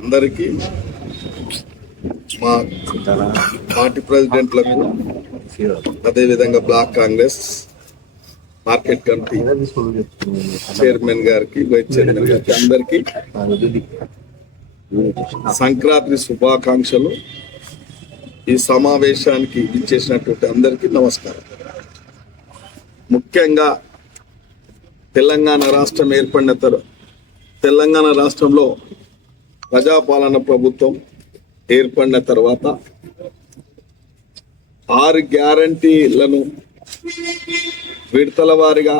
అందరికీ మా పార్టీ ప్రెసిడెంట్లకు అదేవిధంగా block Congress market committee chairman గారికి వైస్ చైర్మన్ గారికి అందరికీ సంక్రాంతి శుభాకాంక్షలు. ఈ సమావేశానికి ఇచ్చేసినటువంటి అందరికీ నమస్కారం. ముఖ్యంగా తెలంగాణ రాష్ట్రం ఏర్పడిన తెలంగాణ రాష్ట్రంలో ప్రజాపాలన ప్రభుత్వం ఏర్పడిన తర్వాత 6 గ్యారంటీలను విడతల వారీగా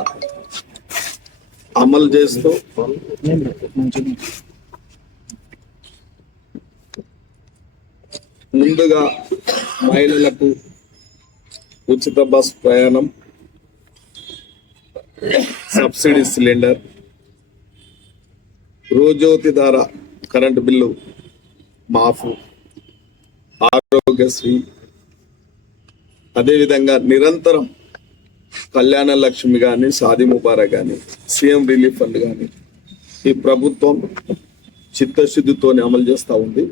అమలు చేస్తూ ముందుగా మహిళలకు ఉచిత బస్ ప్రయాణం, సబ్సిడీ సిలిండర్, రోజోతి ద్వారా కరెంటు బిల్లు మాఫు, ఆరోగ్యశ్రీ, అదేవిధంగా నిరంతరం కళ్యాణ లక్ష్మి కానీ, షాదీ ముబారక్ కానీ, సీఎం రిలీఫ్ ఫండ్ కానీ ఈ ప్రభుత్వం చిత్తశుద్ధితోనే అమలు చేస్తూ ఉంది.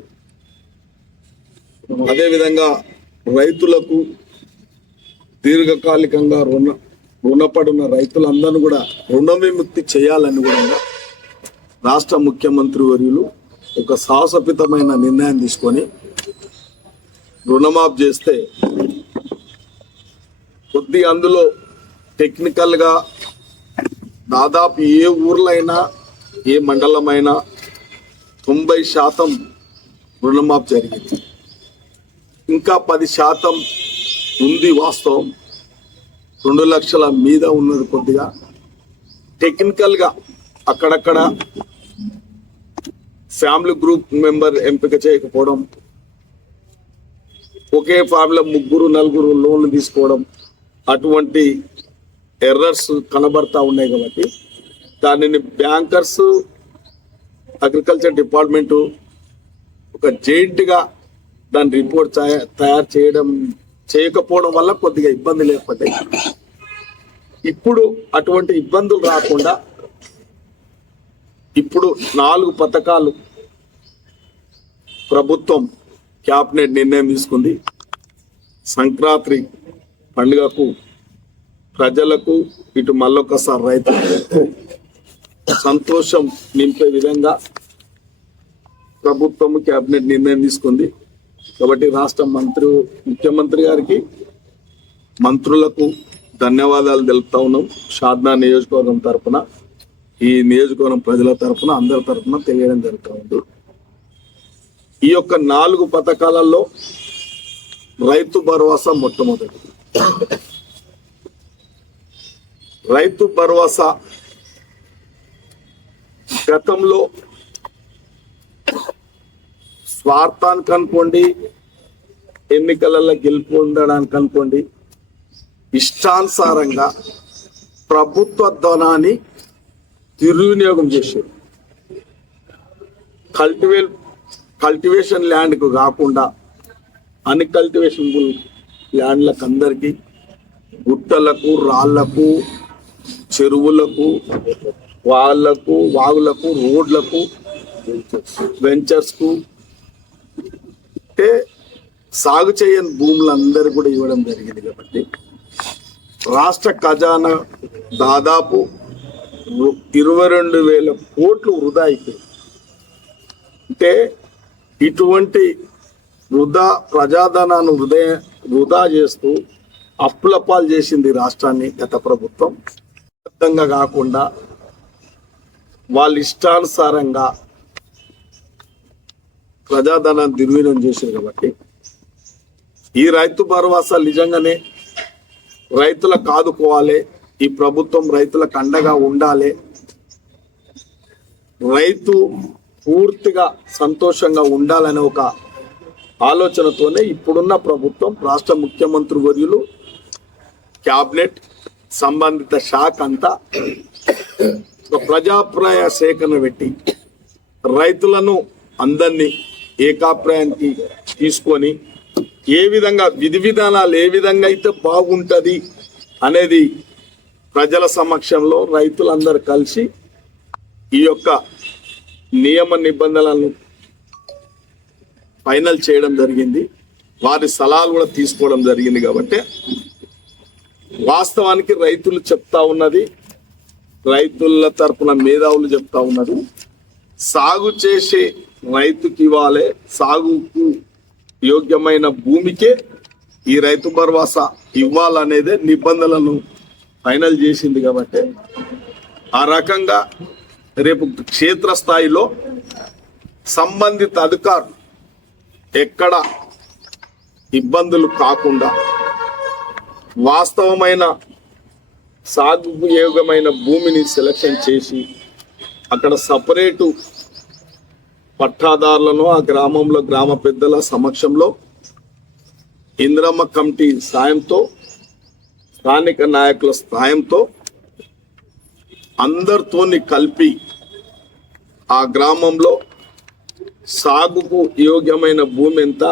అదేవిధంగా రైతులకు దీర్ఘకాలికంగా రుణపడిన రైతులందరినీ కూడా రుణ విముక్తి చేయాలని కూడా రాష్ట్ర ముఖ్యమంత్రి వర్యులు ఒక సాహసోపేతమైన నిర్ణయం తీసుకొని రుణమాఫ్ చేస్తే కొద్ది అందులో టెక్నికల్గా దాదాపు ఏ ఊర్లో అయినా ఏ మండలమైనా 90% రుణమాఫ్ జరిగింది. ఇంకా 10% ఉంది. వాస్తవం 2 లక్షల మీద ఉన్నది. కొద్దిగా టెక్నికల్గా అక్కడక్కడ ఫ్యామిలీ గ్రూప్ మెంబర్ ఎంపిక చేయకపోవడం, ఒకే ఫ్యామిలీలో 3-4 లోన్లు తీసుకోవడం, అటువంటి ఎర్రర్స్ కనబడతా ఉన్నాయి. కాబట్టి దానిని బ్యాంకర్స్, అగ్రికల్చర్ డిపార్ట్మెంటు ఒక జాయింట్గా దాని రిపోర్ట్ తయారు చేయకపోవడం వల్ల కొద్దిగా ఇబ్బందులు ఏర్పడ్డాయి. ఇప్పుడు అటువంటి ఇబ్బందులు రాకుండా ఇప్పుడు 4 పథకాలు ప్రభుత్వం క్యాబినెట్ నిర్ణయం తీసుకుంది. సంక్రాంతి పండుగకు ప్రజలకు ఇటు మళ్ళొకసారి రైతులకు సంతోషం నింపే విధంగా ప్రభుత్వం క్యాబినెట్ నిర్ణయం తీసుకుంది. కాబట్టి రాష్ట్ర ముఖ్యమంత్రి గారికి, మంత్రులకు ధన్యవాదాలు తెలుపుతా ఉన్నాం. షాద్నా నియోజకవర్గం తరఫున, ఈ నియోజకవర్గం ప్రజల తరఫున, అందరి తరఫున తెలియడం జరుగుతూ ఉంది. ఈ యొక్క 4 పథకాలలో రైతు భరోసా మొట్టమొదటి. రైతు భరోసా గతంలో స్వార్థానికి అనుకోండి, ఎన్నికలలో గెలుపు పొందడానికి అనుకోండి, ఇష్టానుసారంగా ప్రభుత్వ ధనాన్ని దుర్వినియోగం చేశారు. కల్టివేషన్ ల్యాండ్కు కాకుండా అన్కల్టివేషన్ ల్యాండ్లకు అందరికీ, గుట్టలకు, రాళ్లకు, చెరువులకు, వాగులకు, రోడ్లకు, వెంచర్స్కు అంటే సాగు చేయని భూములందరూ కూడా ఇవ్వడం జరిగింది. కాబట్టి రాష్ట్ర ఖజానా దాదాపు 22,000 కోట్లు వృధా అయిపోయింది. అంటే ఇటువంటి ప్రజాధనాన్ని వృధా చేస్తూ అప్పులపాలు చేసింది రాష్ట్రాన్ని గత ప్రభుత్వం. అర్థంగా కాకుండా వాళ్ళ ఇష్టానుసారంగా ప్రజాధనాన్ని దుర్వినియోగం చేసింది. కాబట్టి ఈ రైతు భరోసా నిజంగానే రైతులకు ఆదుకోవాలి, ఈ ప్రభుత్వం రైతులకు అండగా ఉండాలి, రైతు పూర్తిగా సంతోషంగా ఉండాలనే ఒక ఆలోచనతోనే ఇప్పుడున్న ప్రభుత్వం, రాష్ట్ర ముఖ్యమంత్రి వర్యులు, క్యాబినెట్, సంబంధిత శాఖ అంతా ప్రజాప్రాయ సేకరణ పెట్టి రైతులను అందరినీ ఏకాభిప్రాయానికి తీసుకొని ఏ విధంగా విధి విధానాలు ఏ విధంగా అయితే బాగుంటుంది అనేది ప్రజల సమక్షంలో రైతులందరూ కలిసి ఈ యొక్క నియమ నిబంధనలను ఫైనల్ చేయడం జరిగింది. వారి సలహాలు కూడా తీసుకోవడం జరిగింది. కాబట్టి వాస్తవానికి రైతులు చెప్తా ఉన్నది, రైతుల తరపున మేధావులు చెప్తా ఉన్నది, సాగు చేసే రైతుకి ఇవ్వాలి, సాగుకు యోగ్యమైన భూమికే ఈ రైతు భరోసా ఇవ్వాలనేదే నిబంధనలను ఫైనల్ చేసింది. కాబట్టి ఆ రకంగా రేపు క్షేత్రస్థాయిలో సంబంధిత అధికారులు ఎక్కడ ఇబ్బందులు కాకుండా వాస్తవమైన సాగుకు యోగ్యమైన భూమిని సెలక్షన్ చేసి అక్కడ సపరేటు పట్టాదారులను ఆ గ్రామంలో గ్రామ పెద్దల సమక్షంలో ఇందిరమ్మ కమిటీ సాయంతో స్థానిక నాయకుల సాయంతో అందరితోని కలిపి ఆ గ్రామంలో సాగుకు యోగ్యమైన భూమి ఎంత,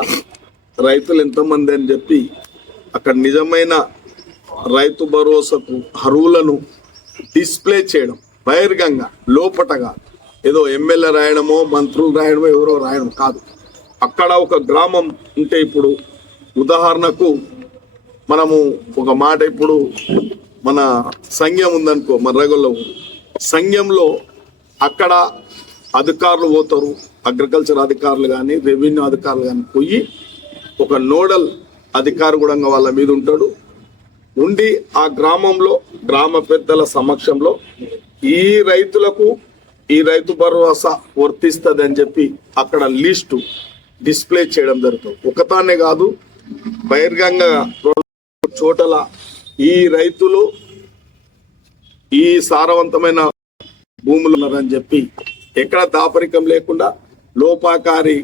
రైతులు ఎంతమంది అని చెప్పి అక్కడ నిజమైన రైతు భరోసాకు అర్హులను డిస్ప్లే చేయడం, బహిర్గంగా లోపటగా ఏదో ఎమ్మెల్యే రాయడమో మంత్రులు రాయడమో ఎవరో రాయడం కాదు. అక్కడ ఒక గ్రామం ఉంటే, ఇప్పుడు ఉదాహరణకు మనము ఒక మాట, ఇప్పుడు మన సంఘం ఉందనుకో, మన రగల్లో సంఘంలో అక్కడ అధికారులు పోతారు, అగ్రికల్చర్ అధికారులు కానీ రెవెన్యూ అధికారులు కానీ పోయి ఒక నోడల్ అధికారి కూడా వాళ్ళ మీద ఉంటాడు, ఉండి ఆ గ్రామంలో గ్రామ పెద్దల సమక్షంలో ఈ రైతులకు ఈ రైతు భరోసా వర్తిస్తుంది అని చెప్పి అక్కడ లిస్టు డిస్ప్లే చేయడం జరుగుతుంది. ఒకతానే కాదు, బహిర్గంగా చోటల ఈ రైతులు ఈ సారవంతమైన భూములు ఉన్నారని చెప్పి ఎక్కడ దాపరికం లేకుండా లోపాకారి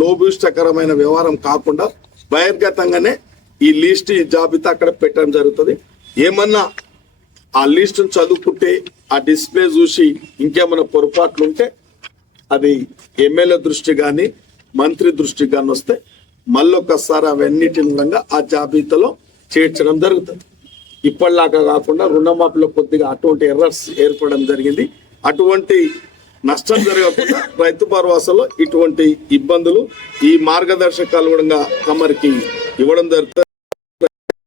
లోభిష్టకరమైన వ్యవహారం కాకుండా బహిర్గతంగానే ఈ లిస్ట్ ఈ జాబితా అక్కడ పెట్టడం జరుగుతుంది. ఏమన్నా ఆ లిస్టును చదువుకుంటే ఆ డిస్ప్లే చూసి ఇంకేమైనా పొరపాట్లు ఉంటే అది ఎమ్మెల్యే దృష్టి కానీ మంత్రి దృష్టికి కానీ వస్తే మళ్ళొక్కసారి అవన్నిటిని కూడా ఆ జాబితాలో చేర్చడం జరుగుతుంది. ఇప్పటిలాగా కాకుండా రుణమాఫీలో కొద్దిగా అటువంటి ఎర్రర్స్ ఏర్పడడం జరిగింది. అటువంటి నష్టం జరగకుండా రైతు భరోసాలో ఇటువంటి ఇబ్బందులు ఈ మార్గదర్శకాలు కూడా తమరికి ఇవ్వడం జరుగుతుంది.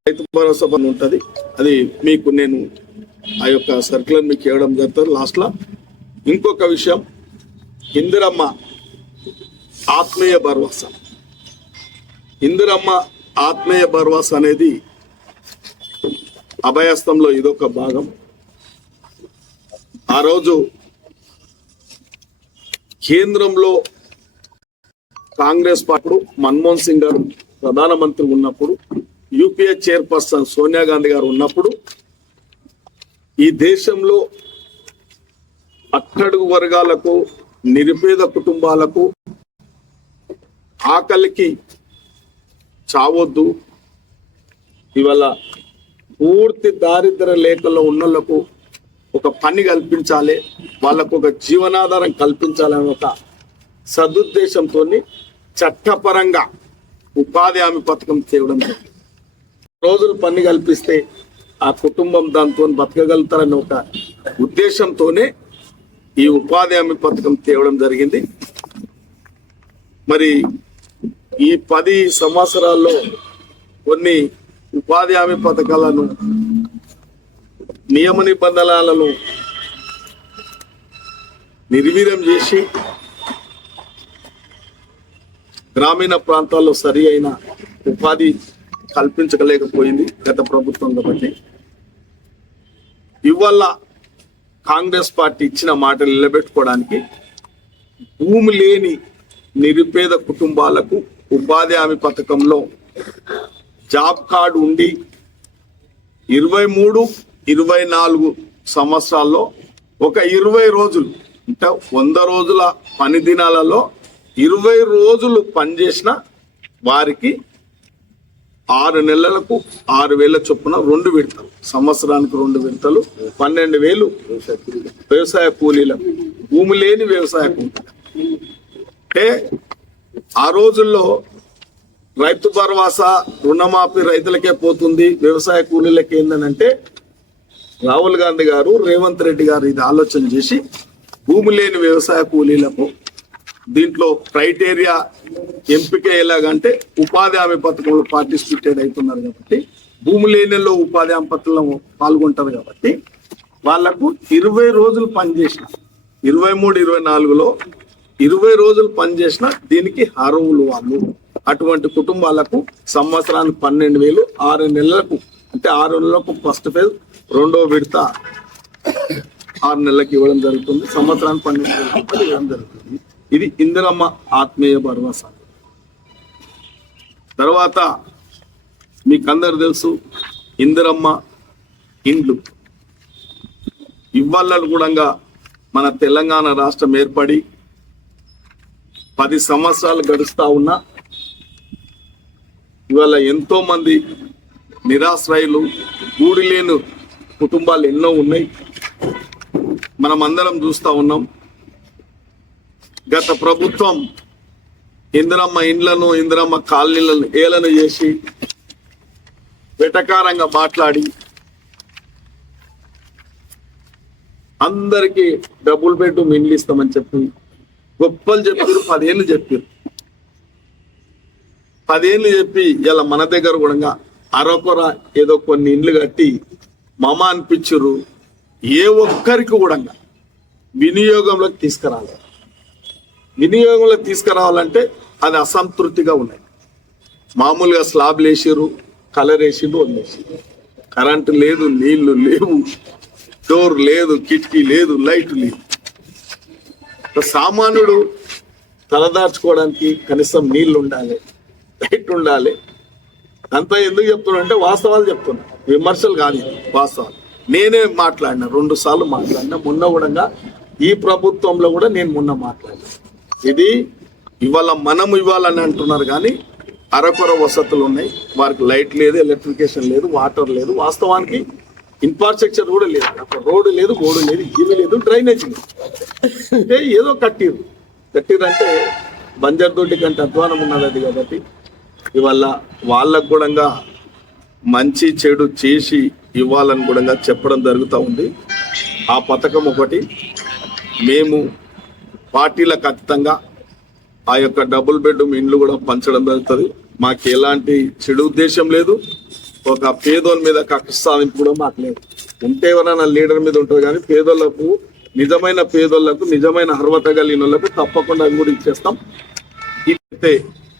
రైతు భరోసా ఉంటుంది, అది మీకు నేను ఆ యొక్క సర్క్యులర్ మీకు ఇవ్వడం జరుగుతుంది. లాస్ట్లో ఇంకొక విషయం, ఇందిరమ్మ ఆత్మీయ భరోసా. ఇందిరమ్మ ఆత్మీయ భరోసా అనేది అభయస్థంలో ఇదొక భాగం. ఆ రోజు కేంద్రంలో కాంగ్రెస్ పార్టీ మన్మోహన్ సింగ్ గారు ప్రధానమంత్రి ఉన్నప్పుడు, యూపీఏ చైర్పర్సన్ సోనియా గాంధీ గారు ఉన్నప్పుడు ఈ దేశంలో అట్టడుగు వర్గాలకు, నిరుపేద కుటుంబాలకు ఆకలికి చావొద్దు, ఇవాళ పూర్తి దారిద్ర రేఖలో ఉన్నోళ్లకు ఒక పని కల్పించాలి, వాళ్ళకు ఒక జీవనాధారం కల్పించాలనే ఒక సదుద్దేశంతో చట్టపరంగా ఉపాధి హామీ పథకం తేవడం. రోజులు పని కల్పిస్తే ఆ కుటుంబం దాంతో బతకగలుగుతారనే ఒక ఉద్దేశంతోనే ఈ ఉపాధి హామీ పథకం తేవడం జరిగింది. మరి ఈ 10 సంవత్సరాల్లో కొన్ని ఉపాధి హామీ పథకాలను, నియమ నిబంధనలను నిర్వీర్యం చేసి గ్రామీణ ప్రాంతాల్లో సరి అయిన ఉపాధి కల్పించలేకపోయింది గత ప్రభుత్వం. కాబట్టి ఇవాళ కాంగ్రెస్ పార్టీ ఇచ్చిన మాటలు నిలబెట్టుకోవడానికి భూమి లేని నిరుపేద కుటుంబాలకు ఉపాధి హామీ పథకంలో జాబ్ కార్డు ఉండి 23-24 సంవత్సరాల్లో ఒక 20 రోజులు అంటే 100 రోజుల పని దినాలలో 20 రోజులు పనిచేసిన వారికి 6 నెలలకు 6,000 చొప్పున 2 విడతలు, సంవత్సరానికి 2 విడతలు 12,000 వ్యవసాయ కూలీలకు, భూమి లేని వ్యవసాయ కూలీలకు. అంటే ఆ రోజుల్లో రైతు భరోసా రుణమాఫీ రైతులకే పోతుంది, వ్యవసాయ కూలీలకి ఏందనంటే రాహుల్ గాంధీ గారు, రేవంత్ రెడ్డి గారు ఇది ఆలోచన చేసి భూమి లేని వ్యవసాయ కూలీలకు దీంట్లో క్రైటీరియా ఎంపిక ఎలాగంటే ఉపాధి హామీ పథకంలో పార్టిసిపేటెడ్ అవుతున్నారు కాబట్టి భూమి లేనిలో ఉపాధి హామీ పథకంలో పాల్గొంటారు కాబట్టి వాళ్లకు 20 రోజులు పనిచేసిన 23-24లో 20 రోజులు పనిచేసిన దీనికి అర్హులు వాళ్ళు. అటువంటి కుటుంబాలకు సంవత్సరానికి 12,000 6 నెలలకు అంటే 6 నెలలకు ఫస్ట్ ఫేజ్, రెండో విడత 6 నెలలకు ఇవ్వడం జరుగుతుంది. సంవత్సరానికి 12,000 ఇవ్వడం జరుగుతుంది. ఇది ఇందిరమ్మ ఆత్మీయ భరోసా. తర్వాత మీకందరు తెలుసు ఇందిరమ్మ ఇండ్లు ఇవ్వాలని కూడా మన తెలంగాణ రాష్ట్రం ఏర్పడి 10 సంవత్సరాలు గడుస్తా ఉన్నా ఇవాళ ఎంతో మంది నిరాశ్రయులు గూడు లేని కుటుంబాలు ఎన్నో ఉన్నాయి. మనం అందరం చూస్తా ఉన్నాం. గత ప్రభుత్వం ఇందిరమ్మ ఇండ్లను ఇందిరమ్మ కాలనీలను ఏలన చేసి వెటకారంగా మాట్లాడి అందరికీ డబుల్ బెడ్రూమ్ ఇండ్లు ఇస్తామని చెప్పి గొప్పలు చెప్పారు. 10 ఏళ్ళు చెప్పారు. 10 ఏళ్ళు చెప్పి ఇలా మన దగ్గర కూడా అరకొర ఏదో కొన్ని ఇండ్లు కట్టి మమ అనిపించరు. ఏ ఒక్కరికి కూడా వినియోగంలోకి తీసుకురావాలి. వినియోగంలోకి తీసుకురావాలంటే అది అసంతృప్తిగా ఉన్నాయి. మామూలుగా స్లాబ్లు వేసారు, కలర్ వేసిండు, వదిలేసారు. కరెంటు లేదు, నీళ్లు లేవు, డోర్ లేదు, కిటికీ లేదు, లైట్ లేదు. సామాన్యుడు తలదార్చుకోవడానికి కనీసం నీళ్లు ఉండాలి, లైట్ ఉండాలి. అంతా ఎందుకు చెప్తున్నా అంటే వాస్తవాలు చెప్తున్నా, విమర్శలు కాదు, వాస్తవాలు. నేనే మాట్లాడినా, 2 సార్లు మాట్లాడినా. మొన్న కూడా ఈ ప్రభుత్వంలో కూడా నేను మొన్న మాట్లాడినా. ఇది ఇవాళ మనం ఇవ్వాలని అంటున్నారు కానీ అరకొర వసతులు ఉన్నాయి. వారికి లైట్ లేదు, ఎలక్ట్రికేషన్ లేదు, వాటర్ లేదు. వాస్తవానికి ఇన్ఫ్రాస్ట్రక్చర్ కూడా లేదు. అక్కడ రోడ్డు లేదు, గోడు లేదు, ఇవి లేదు, డ్రైనేజ్ లేదు. అంటే ఏదో కట్టిరంటే బంజర్ దొడ్డి కంటే అధ్వానం ఉన్నది అది. కాబట్టి ఇవాళ వాళ్ళకు కూడా మంచి చెడు చేసి ఇవ్వాలని కూడా చెప్పడం జరుగుతూ ఉంది. ఆ పథకం ఒకటి మేము పార్టీలకు ఖచ్చితంగా ఆ యొక్క డబుల్ బెడ్రూమ్ ఇండ్లు కూడా పంచడం జరుగుతుంది. మాకు ఎలాంటి చెడు ఉద్దేశం లేదు. ఒక పేదోళ్ళ మీద కక్ష సాధింపు కూడా మాకు లేదు. ఉంటే ఎవరైనా లీడర్ మీద ఉంటుంది కానీ పేదోళ్లకు, నిజమైన పేదోళ్లకు, నిజమైన అర్హత కలిగిన వాళ్ళకు తప్పకుండా అది కూడా ఇచ్చేస్తాం. అయితే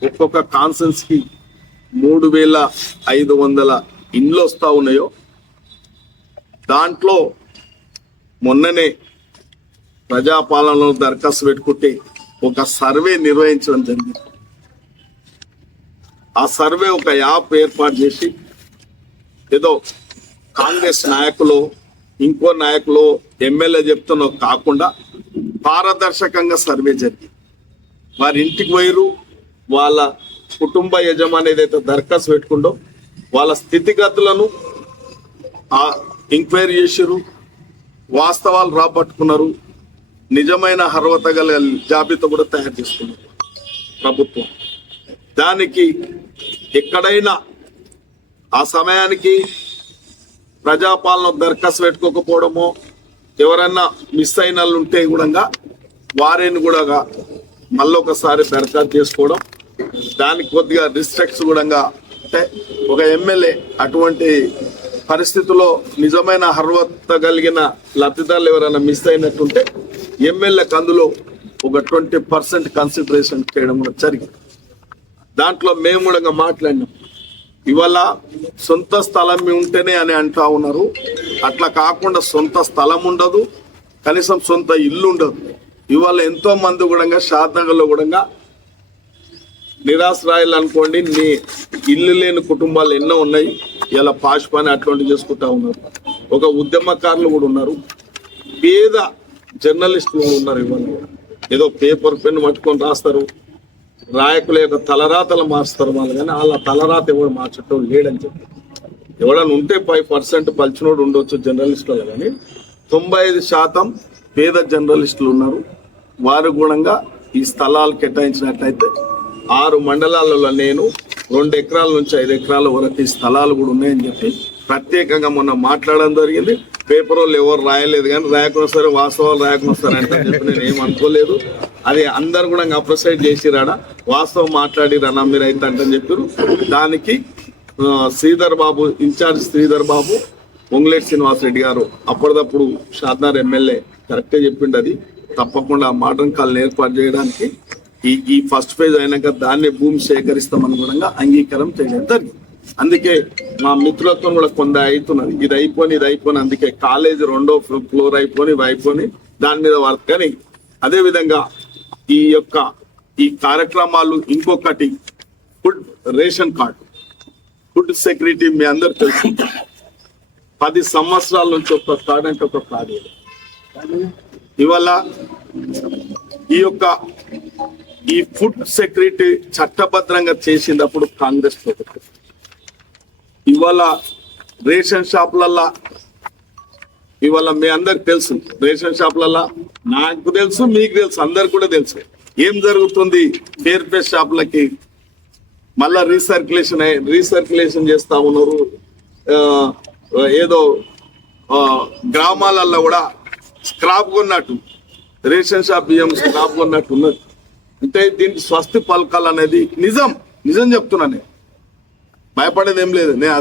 ఒక్కొక్క కాన్సెన్స్ కి 3,500 ఇండ్లు వస్తా ఉన్నాయో దాంట్లో మొన్ననే ప్రజాపాలనలో దరఖాస్తు పెట్టుకుంటే ఒక సర్వే నిర్వహించడం జరిగింది. ఆ సర్వే ఒక యాప్ ఏర్పాటు చేసి ఏదో కాంగ్రెస్ నాయకులు, ఇంకో నాయకులు, ఎమ్మెల్యే చెప్తున్నా కాకుండా పారదర్శకంగా సర్వే జరిగింది. వారి ఇంటికి పోయిరు, వాళ్ళ కుటుంబ యజమాని ఏదైతే దరఖాస్తు పెట్టుకుంటో వాళ్ళ స్థితిగతులను ఎంక్వైరీ చేసిరు, వాస్తవాలు రాబట్టుకున్నారు. నిజమైన అర్హత గల జాబితా కూడా తయారు చేసుకున్నారు ప్రభుత్వం. దానికి ఎక్కడైనా ఆ సమయానికి ప్రజాపాలన దరఖాస్తు పెట్టుకోకపోవడమో, ఎవరైనా మిస్ అయిన వాళ్ళు ఉంటే కూడా వారిని కూడా మళ్ళొకసారి దరఖాస్తు చేసుకోవడం. దానికి కొద్దిగా రిస్ట్రిక్ట్స్ కూడా అంటే ఒక ఎమ్మెల్యే అటువంటి పరిస్థితుల్లో నిజమైన అర్హత కలిగిన లబ్ధిదారులు ఎవరైనా మిస్ అయినట్టుంటే ఎమ్మెల్యేకి అందులో ఒక 20% కన్సిడరేషన్ చేయడం కూడా జరిగింది. దాంట్లో మేము కూడా మాట్లాడినాం. ఇవాళ సొంత స్థలం ఉంటేనే అని అంటా ఉన్నారు. అట్లా కాకుండా సొంత స్థలం ఉండదు, కనీసం సొంత ఇల్లు ఉండదు. ఇవాళ ఎంతో మంది కూడా షాద్నగర్లో కూడా నిరాశ్రాయాలు అనుకోండి, నీ ఇల్లు లేని కుటుంబాలు ఎన్నో ఉన్నాయి. ఇలా పాష్ పని అట్లాంటివి చేసుకుంటా ఉన్నారు. ఒక ఉద్యమకారులు కూడా ఉన్నారు, పేద జర్నలిస్టులు ఉన్నారు. ఇవాళ ఏదో పేపర్ పెన్ పట్టుకొని రాస్తారు, రాయకుల యొక్క తలరాతలు మార్స్తారు వాళ్ళు. కానీ వాళ్ళ తలరాత ఎవరు మార్చటం లేడని చెప్పి ఎవడన్నా ఉంటే 5% పలిచినోడు ఉండొచ్చు జర్నలిస్టులు. కానీ 95% పేద జర్నలిస్టులు ఉన్నారు. వారు గుణంగా ఈ స్థలాలు కేటాయించినట్లయితే 6 మండలాలలో నేను 2 ఎకరాల నుంచి 5 ఎకరాల వరకు ఈ స్థలాలు కూడా ఉన్నాయని చెప్పి ప్రత్యేకంగా మొన్న మాట్లాడడం జరిగింది. పేపర్ వాళ్ళు ఎవరు రాయలేదు కానీ రాయకుండా సరే వాస్తవాలు రాయకుండా సరే అంటే చెప్పి నేను ఏం అనుకోలేదు. అది అందరు కూడా అప్రిసైడ్ చేసిరాడా వాస్తవం మాట్లాడిరన్నా మీరు అయితే అంటని చెప్పారు. దానికి శ్రీధర్ బాబు ఇన్ఛార్జ్ శ్రీధర్ బాబు, పొంగులేటి శ్రీనివాసరెడ్డి గారు అప్పటిదప్పుడు షాద్నగర్ ఎమ్మెల్యే కరెక్టే చెప్పిండు. అది తప్పకుండా మోడర్న్ కాలనీ ఏర్పాటు చేయడానికి ఈ ఫస్ట్ ఫేజ్ అయినాక దాన్ని భూమి సేకరిస్తామని కూడా అంగీకారం చేయడం జరిగింది. అందుకే మా మిత్రులతో కూడా కొంత అవుతున్నది, ఇది అయిపోయి అందుకే కాలేజ్ 2వ ఫ్లోర్ అయిపోయి దాని మీద వర్క్. కానీ అదే విధంగా ఈ కార్యక్రమాలు ఇంకొకటి food ration card, food security మీ అందరు తెలుసు. 10 సంవత్సరాల నుంచి ఒక కార్డు అంటే ఒక కార్డు. ఇవాళ ఈ ఫుడ్ సెక్యూరిటీ చట్టబద్ధంగా చేసినప్పుడు కాంగ్రెస్ ప్రభుత్వం. ఇవాళ రేషన్ షాపులల్లా ఇవాళ మీ అందరికి తెలుసు, రేషన్ షాపులల్లా నాకు తెలుసు, మీకు తెలుసు, అందరికి కూడా తెలుసు ఏం జరుగుతుంది. ఫేర్ ఫేస్ షాపులకి మళ్ళా రీసర్క్యులేషన్ చేస్తా ఉన్నారు. ఏదో గ్రామాలల్లో కూడా స్క్రాప్ కొన్నట్టు రేషన్ షాప్ బియ్యం స్క్రాప్ కొన్నట్టు ఉన్నది. అంటే దీనికి స్వస్తి పలకాలనేది నిజం చెప్తున్నాను. భయపడేది ఏం లేదు. నేను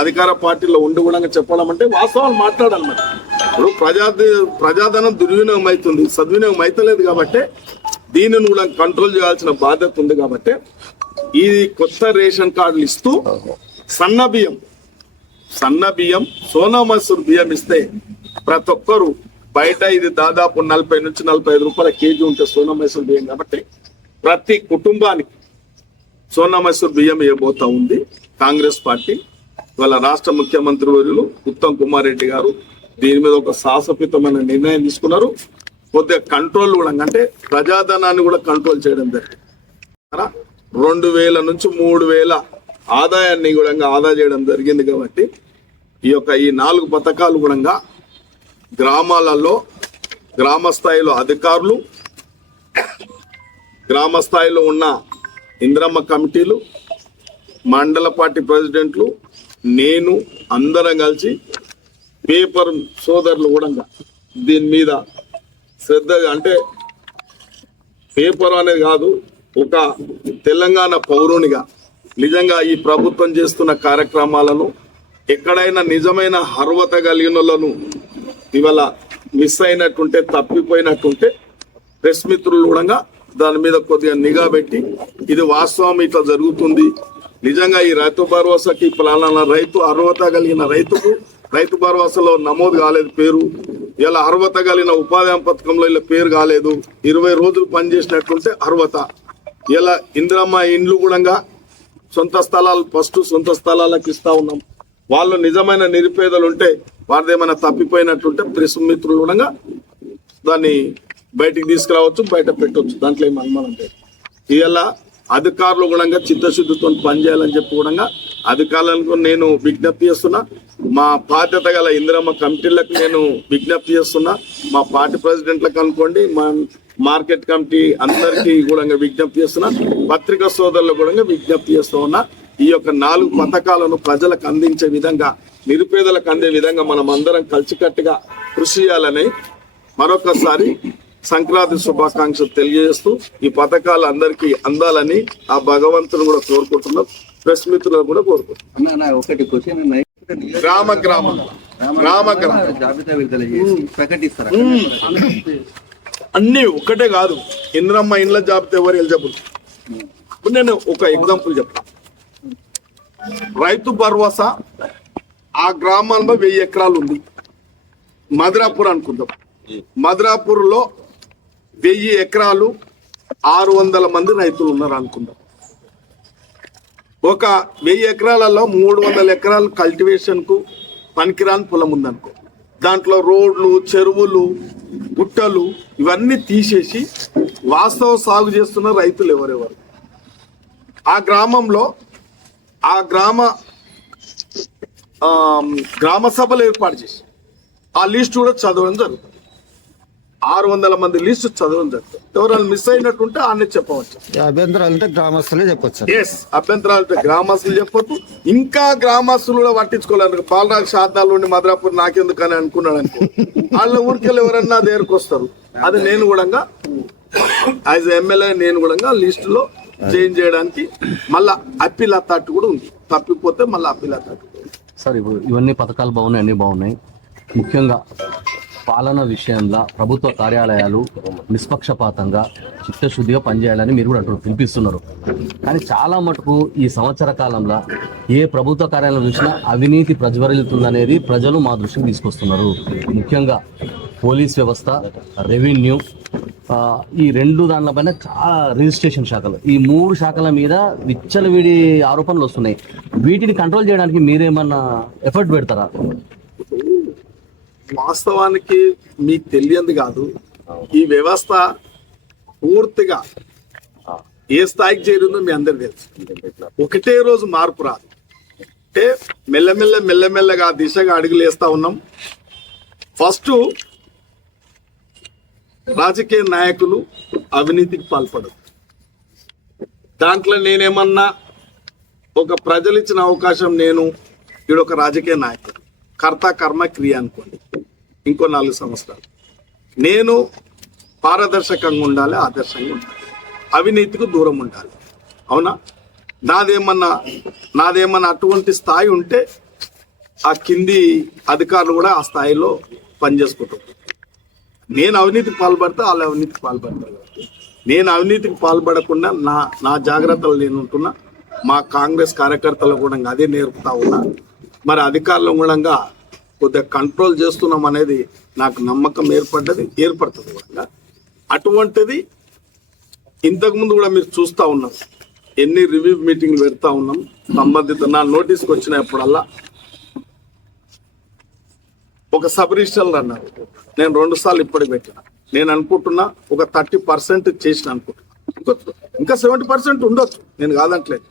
అధికార పార్టీలో ఉండి కూడా చెప్పడం అంటే వాస్తవాలు మాట్లాడాలన్నమాట. ఇప్పుడు ప్రజాధనం దుర్వినియోగం అవుతుంది, సద్వినియోగం అవుతలేదు. కాబట్టి దీనిని కూడా కంట్రోల్ చేయాల్సిన బాధ్యత ఉంది. కాబట్టి ఈ కొత్త రేషన్ కార్డులు ఇస్తూ సన్న బియ్యం సోనా మసూర్ బియ్యం ఇస్తే ప్రతి ఒక్కరు బయట ఇది దాదాపు 40 నుంచి 45 రూపాయల కేజీ ఉంటే సోనా మసూర్ బియ్యం. కాబట్టి ప్రతి కుటుంబానికి సోనా మసూర్ బియ్యం ఇవ్వబోతా ఉంది కాంగ్రెస్ పార్టీ. ఇవాళ రాష్ట్ర ముఖ్యమంత్రి వర్యులు ఉత్తమ్ కుమార్ రెడ్డి గారు దీని మీద ఒక సాహసోపేతమైన నిర్ణయం తీసుకున్నారు. కొద్దిగా కంట్రోల్ కూడా అంటే ప్రజాధనాన్ని కూడా కంట్రోల్ చేయడం జరిగింది. 2000 నుంచి 3000 ఆదాయాన్ని కూడా ఆదా చేయడం జరిగింది. కాబట్టి ఈ 4 పథకాలు కూడా గ్రామాలలో గ్రామ స్థాయిలో అధికారులు, గ్రామ స్థాయిలో ఉన్న ఇంద్రమ్మ కమిటీలు, మండల పార్టీ ప్రెసిడెంట్లు, నేను అందరం కలిసి పేపర్ సోదరులు కూడా దీని మీద శ్రద్ధగా, అంటే పేపర్ అనేది కాదు, ఒక తెలంగాణ పౌరునిగా నిజంగా ఈ ప్రభుత్వం చేస్తున్న కార్యక్రమాలను ఎక్కడైనా నిజమైన అర్హత కలిగిన వాళ్ళను ఇవాళ మిస్ అయినట్టుంటే, తప్పిపోయినట్టుంటే ప్రెస్ మిత్రులు కూడా దాని మీద కొద్దిగా నిఘా పెట్టి ఇది వాస్తవం ఇట్లా జరుగుతుంది, నిజంగా ఈ రైతు భరోసాకి పలానా రైతు అర్హత కలిగిన రైతుకు రైతు భరోసాలో నమోదు కాలేదు పేరు, ఇలా అర్హత కలిగిన ఉపాధి హామీ పథకంలో ఇలా పేరు కాలేదు, 20 రోజులు పనిచేసినట్టుంటే అర్హత, ఇలా ఇందిరమ్మ ఇండ్లు కూడా సొంత స్థలాలు ఫస్ట్ సొంత స్థలాలకు ఇస్తా ఉన్నాం. వాళ్ళు నిజమైన నిరుపేదలు ఉంటే వారిది ఏమైనా తప్పిపోయినట్టుంటే ప్రెస్ మిత్రులు కూడా దాన్ని బయటికి తీసుకురావచ్చు, బయట పెట్టవచ్చు, దాంట్లో ఏమి అనుమానం లేదు. ఇలా అధికారులు కూడా చిత్తశుద్ధితో పనిచేయాలని చెప్పి కూడా అధికారులకు నేను విజ్ఞప్తి చేస్తున్నా. మా బాధ్యత గల ఇందిరమ్మ కమిటీలకు నేను విజ్ఞప్తి చేస్తున్నా. మా పార్టీ ప్రెసిడెంట్లకు అనుకోండి, మా మార్కెట్ కమిటీ అందరికీ కూడా విజ్ఞప్తి చేస్తున్నా. పత్రికా సోదరులకు కూడా విజ్ఞప్తి చేస్తూ ఉన్నా. ఈ 4 పథకాలను ప్రజలకు అందించే విధంగా, నిరుపేదలకు అందే విధంగా మనం అందరం కలిసికట్టుగా కృషి చేయాలని మరొకసారి సంక్రాంతి శుభాకాంక్షలు తెలియజేస్తూ ఈ పథకాలు అందరికీ అందాలని ఆ భగవంతుని కూడా కోరుకుంటున్నాం. ప్రెస్ మిత్రులు కూడా కోరుకుంటున్నాం. ఒకటి క్వశ్చన్ గ్రామ జాబితా విడుదల చేసి ప్రకటిస్తారు. అన్ని ఒక్కటే కాదు, ఇంద్రమ్మ ఇండ్ల జాబితా ఎవరు ఎలిజిబుల్. ఇప్పుడు నేను ఒక ఎగ్జాంపుల్ చెప్తా. రైతు భరోసా ఆ గ్రామంలో 1000 ఎకరాలు ఉంది. మధురాపూర్ అనుకుందాం. మధురాపూర్ లో 1000 ఎకరాలు 600 మంది రైతులు ఉన్నారు అనుకుందాం. ఒక 1000 ఎకరాలలో 300 ఎకరాలు కల్టివేషన్ కు పనికిరాని పొలం ఉందనుకో. దాంట్లో రోడ్లు, చెరువులు, గుట్టలు ఇవన్నీ తీసేసి వాస్తవ సాగు చేస్తున్న రైతులు ఎవరెవరు, ఆ గ్రామంలో ఆ గ్రామ సభలు ఏర్పాటు చేసి ఆ లిస్ట్ కూడా చదవడం జరుగుతుంది. 600 మంది లిస్ట్ చదవడం జరుగుతుంది. ఎవరైనా మిస్ అయినట్టుంటే అన్నీ చెప్పవచ్చు. అభ్యంతరాలు అంటే గ్రామస్తులే చెప్పొచ్చు. అభ్యంతరాలు అంటే గ్రామస్తులు చెప్పొచ్చు. ఇంకా గ్రామస్తులు కూడా పట్టించుకోలేదు. పాలరాజు షాద్నాల నుండి మధురాపూర్ నాకెందుకని అనుకున్నాడు అనుకో, వాళ్ళ ఊరికెళ్ళి ఎవరన్నా దగ్గరకు వస్తారు. అది నేను కూడా యాజ్ ఎమ్మెల్యే నేను కూడా లిస్టులో చేంజ్ చేయడానికి మళ్ళా అప్పీల్ అథారిటీ కూడా ఉంది. తప్పిపోతే మళ్ళీ అప్పీల్ అథారిటీ కూడా ఉంది. సార్ ఇప్పుడు ఇవన్నీ పథకాలు బాగున్నాయి, అన్నీ బాగున్నాయి. ముఖ్యంగా పాలన విషయంలో ప్రభుత్వ కార్యాలయాలు నిష్పక్షపాతంగా చిత్తశుద్ధిగా పనిచేయాలని మీరు కూడా అంటారు, పిలిపిస్తున్నారు. కానీ చాలా మటుకు ఈ సంవత్సర కాలంలో ఏ ప్రభుత్వ కార్యాలయం చూసినా అవినీతి ప్రజ్వరిల్లుతుందనేది ప్రజలు మా దృష్టికి తీసుకొస్తున్నారు. ముఖ్యంగా పోలీస్ వ్యవస్థ, రెవెన్యూ, ఈ రెండు దానిపైన చాలా రిజిస్ట్రేషన్ శాఖలు, ఈ 3 శాఖల మీద విచ్చలవిడి ఆరోపణలు వస్తున్నాయి. వీటిని కంట్రోల్ చేయడానికి మీరేమన్నా ఎఫర్ట్ పెడతారా? వాస్తవానికి మీకు తెలియంది కాదు, ఈ వ్యవస్థ పూర్తిగా ఏ స్థాయికి చేరిందో మీ అందరికి తెలుసు. ఒకటే రోజు మార్పు రాదు. అంటే మెల్లమెల్లగా దిశగా అడుగులు వేస్తా ఉన్నాం. ఫస్ట్ రాజకీయ నాయకులు అవినీతికి పాల్పడదు. దాంట్లో నేనేమన్నా ఒక ప్రజలు ఇచ్చిన అవకాశం, నేను ఈడొక రాజకీయ నాయకుడు, కర్త కర్మ క్రియ అనుకోండి, ఇంకో 4 సంవత్సరాలు నేను పారదర్శకంగా ఉండాలి, ఆదర్శంగా ఉండాలి, అవినీతికి దూరం ఉండాలి. అవునా? నాదేమన్నా అటువంటి స్థాయి ఉంటే ఆ కింది అధికారులు కూడా ఆ స్థాయిలో పనిచేసుకుంటారు. నేను అవినీతికి పాల్పడితే వాళ్ళు అవినీతికి పాల్పడతారు. నేను అవినీతికి పాల్పడకుండా నా జాగ్రత్తలు నేను ఉంటున్నా. మా కాంగ్రెస్ కార్యకర్తలు కూడా అదే నేర్పుతా ఉన్నా. మరి అధికారులు కూడా కొద్దిగా కంట్రోల్ చేస్తున్నాం అనేది నాకు నమ్మకం ఏర్పడుతుంది కూడా. అటువంటిది ఇంతకుముందు కూడా మీరు చూస్తూ ఉన్నారు, ఎన్ని రివ్యూ మీటింగ్లు పెడతా ఉన్నాం. సంబంధిత నా నోటీస్కి వచ్చినప్పుడల్లా ఒక సబ్ రిజిస్టర్లు అన్నారు, నేను 2 సార్లు ఇప్పటికి పెట్టిన. నేను అనుకుంటున్నా ఒక 30% చేసిన అనుకుంటున్నా. ఇంకా 70% ఉండొచ్చు, నేను కాదంటలేదు.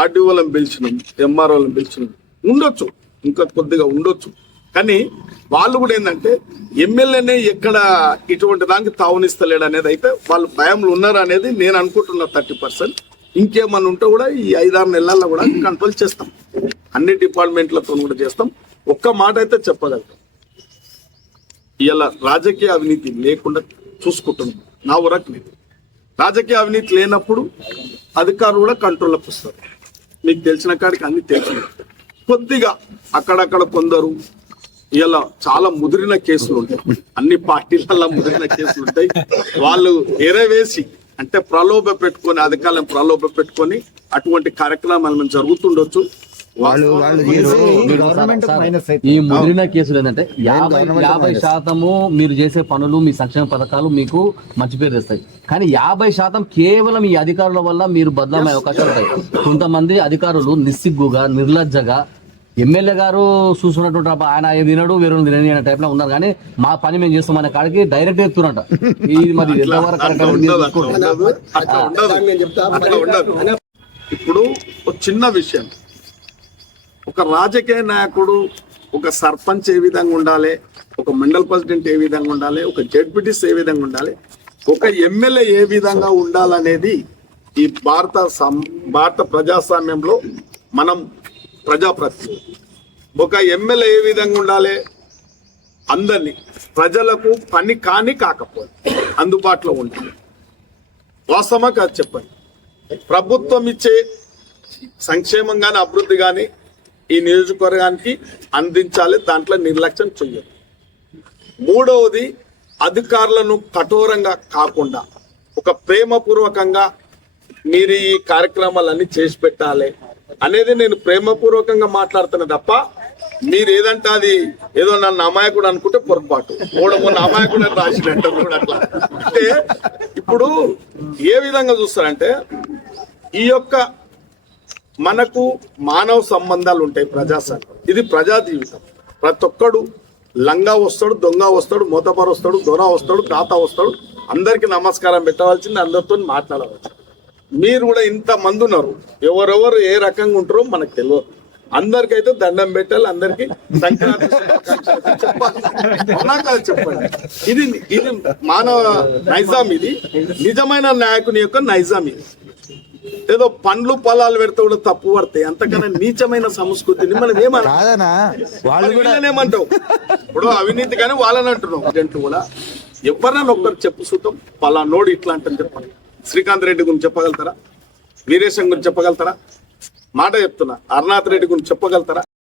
ఆర్డీఓలను పిలిచినాం, ఎంఆర్ఓలను పిలిచినాం, ఉండొచ్చు, ఇంకా కొద్దిగా ఉండొచ్చు. కానీ వాళ్ళు కూడా ఏంటంటే ఎమ్మెల్యేనే ఎక్కడ ఇటువంటి దానికి తావునిస్తలేడు అనేది అయితే వాళ్ళు భయంలో ఉన్నారు అనేది నేను అనుకుంటున్నా. 30% ఇంకేమన్నా ఉంటే కూడా ఈ 5-6 నెలల్లో కూడా కంట్రోల్ చేస్తాం. అన్ని డిపార్ట్మెంట్లతో కూడా చేస్తాం. ఒక్క మాట అయితే చెప్పగలుగుతాం, ఇలా రాజకీయ అవినీతి లేకుండా చూసుకుంటున్నాం. నా వరకు లేదు. రాజకీయ అవినీతి లేనప్పుడు అధికారులు కూడా కంట్రోల్లోకి వస్తారు. మీకు తెలిసిన కాడికి అన్ని తెలిసిన, కొద్దిగా అక్కడక్కడ కొందరు ఇలా చాలా ముదిరిన కేసులు ఉంటాయి. అన్ని పార్టీలలో ముదిరిన కేసులు ఉంటాయి. వాళ్ళు ఎరవేసి అంటే ప్రలోభ పెట్టుకొని, అధికారులను ప్రలోభ పెట్టుకొని అటువంటి కార్యక్రమాలు జరుగుతుండొచ్చు. ఈ ముదిరిన కేసులు ఏంటంటే 50% మీరు చేసే పనులు, మీ సంక్షేమ పథకాలు మీకు మంచి పేరు తెస్తాయి. కానీ 50% కేవలం ఈ అధికారుల వల్ల మీరు బదలామయ్యే అవకాశాలు ఉంటాయి. కొంతమంది అధికారులు నిస్సిగ్గుగా, నిర్లజ్జగా, ఎమ్మెల్యే గారు చూసుకున్నటువంటి ఆయన తినడు, వేరే తినని అనే టైప్ లో ఉన్నారు. కానీ మా పని మేము చేస్తామనే కాడికి డైరెక్ట్ ఎత్తున్నట. ఇది మరి ఇప్పుడు ఒక చిన్న విషయం, ఒక రాజకీయ నాయకుడు, ఒక సర్పంచ్ ఏ విధంగా ఉండాలి, ఒక మండల్ ప్రెసిడెంట్ ఏ విధంగా ఉండాలి, ఒక జడ్పీటీస్ ఏ విధంగా ఉండాలి, ఒక ఎమ్మెల్యే ఏ విధంగా ఉండాలనేది ఈ భారత ప్రజాస్వామ్యంలో మనం ప్రజాప్రతినిధి. ఒక ఎమ్మెల్యే ఏ విధంగా ఉండాలి, అందరినీ ప్రజలకు పని కాకపోతే అందుబాటులో ఉండాలి. వాస్తవమా కాదు చెప్పండి. ప్రభుత్వం ఇచ్చే సంక్షేమం కానీ అభివృద్ధి కానీ ఈ నియోజకవర్గానికి అందించాలి, దాంట్లో నిర్లక్ష్యం చెయ్యాలి. మూడవది, అధికారులను కఠోరంగా కాకుండా ఒక ప్రేమపూర్వకంగా మీరు ఈ కార్యక్రమాలన్నీ చేసి పెట్టాలి అనేది నేను ప్రేమపూర్వకంగా మాట్లాడుతున్నా తప్ప మీరు ఏదంటే అది ఏదో నన్ను అమాయకుడు అనుకుంటే పొరపాటు. మొన్న అమాయకుడు రాసినట్టు కూడా అట్లా. అంటే ఇప్పుడు ఏ విధంగా చూస్తారంటే ఈ యొక్క మనకు మానవ సంబంధాలు ఉంటాయి, ప్రజాస్వామ్యం ఇది ప్రజా జీవితం. ప్రతి ఒక్కడు లంగా వస్తాడు, దొంగ వస్తాడు, మోతబర్ వస్తాడు, దొర వస్తాడు, దాత వస్తాడు. అందరికి నమస్కారం పెట్టవలసింది, అందరితో మాట్లాడవచ్చు. మీరు కూడా ఇంతమంది ఉన్నారు, ఎవరెవరు ఏ రకంగా ఉంటారో మనకు తెలియదు. అందరికైతే దండం పెట్టాలి, అందరికి సంక్రాంతి చెప్పాలి. చెప్పండి, ఇది మానవ నైజాం, ఇది నిజమైన నాయకుని యొక్క నైజాం. ఇది ఏదో పండ్లు పొలాలు పెడితే కూడా తప్పు పడతాయి, అంతకన్నా నీచమైన సంస్కృతిని మనం ఏమన్నా ఏమంటావు. ఇప్పుడు అవినీతి కానీ వాళ్ళని అంటున్నాం. కూడా ఎవరన్నా ఒక్కరు చెప్పు చూద్దాం పలానోడు ఇట్లా అంటే చెప్పండి. శ్రీకాంత్ రెడ్డి గురించి చెప్పగలుగుతారా? వీరేశం గురించి చెప్పగలుగుతారా? మాట చెప్తున్నా. అరుణాథ్ రెడ్డి గురించి చెప్పగలుగుతారా?